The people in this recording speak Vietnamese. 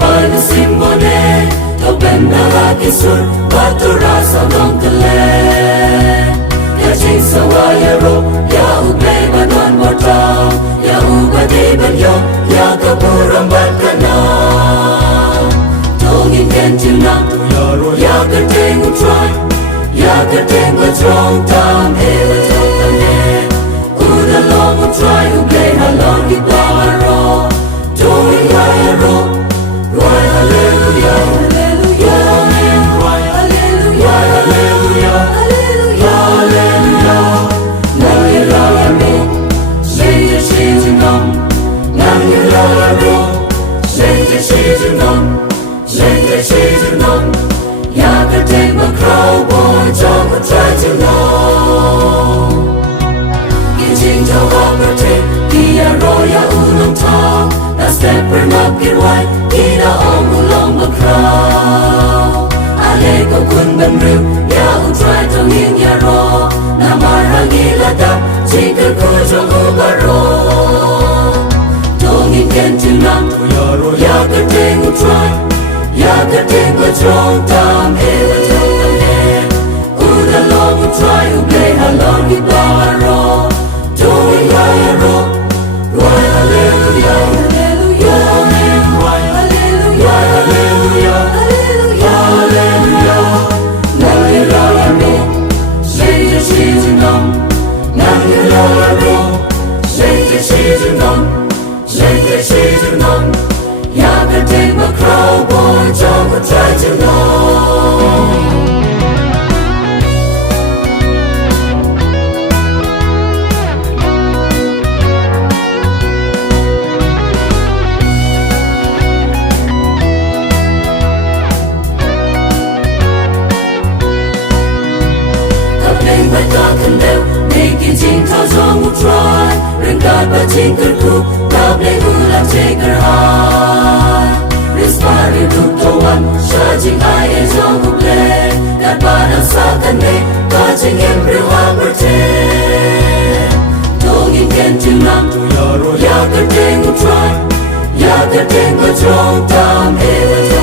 palu simone to benda lagi sur batu rasa dong kele ya ching sawaya ro ya uble banon mortal ya ubade banyo ya kapuram batkana tongin kentin nam ya kerteng utrai ya kerteng batrong tam ewa tong tane uda long utrai uble halon di bawaro doing higher Roy hallelujah hallelujah Roy hallelujah hallelujah hallelujah Nang ilaro Sente shijinam Nang ilaro Sente shijinam Sente shijinam Yaga take my crow boy Jog and try to know Gijing to overtake Dia roya unong tong Na stepper up get white Ina omulong makraw Ale ko kun ban rim Ya utray tong yin ya ro Na marang iladap Chikar ko jong ubaro Tong in kentin nam Ya kerteng utray Ya kerteng batrong tam ewa tong tane Uda long utray uble halong ibaro Doing higher ro Roy hallelujah hallelujah Roy hallelujah hallelujah hallelujah Nang ilaro Sente shijinam Nang ilaro Sente shijinam Sente shijinam Yaga take my crow boy Jog and try to know Making ting thao dòng một try Rừng cát và chinh cơn khu Đạp lấy hư làm chê cơn hai Respire rụt tàu ăn Shá chinh ai e dòng hụp lê Gạt bà đằng xa cân nê Cả chinh em rêu hoa bờ tê Tô nghìn khen chừng năm Ya cơn tên một try Ya cơn tên và trong tam e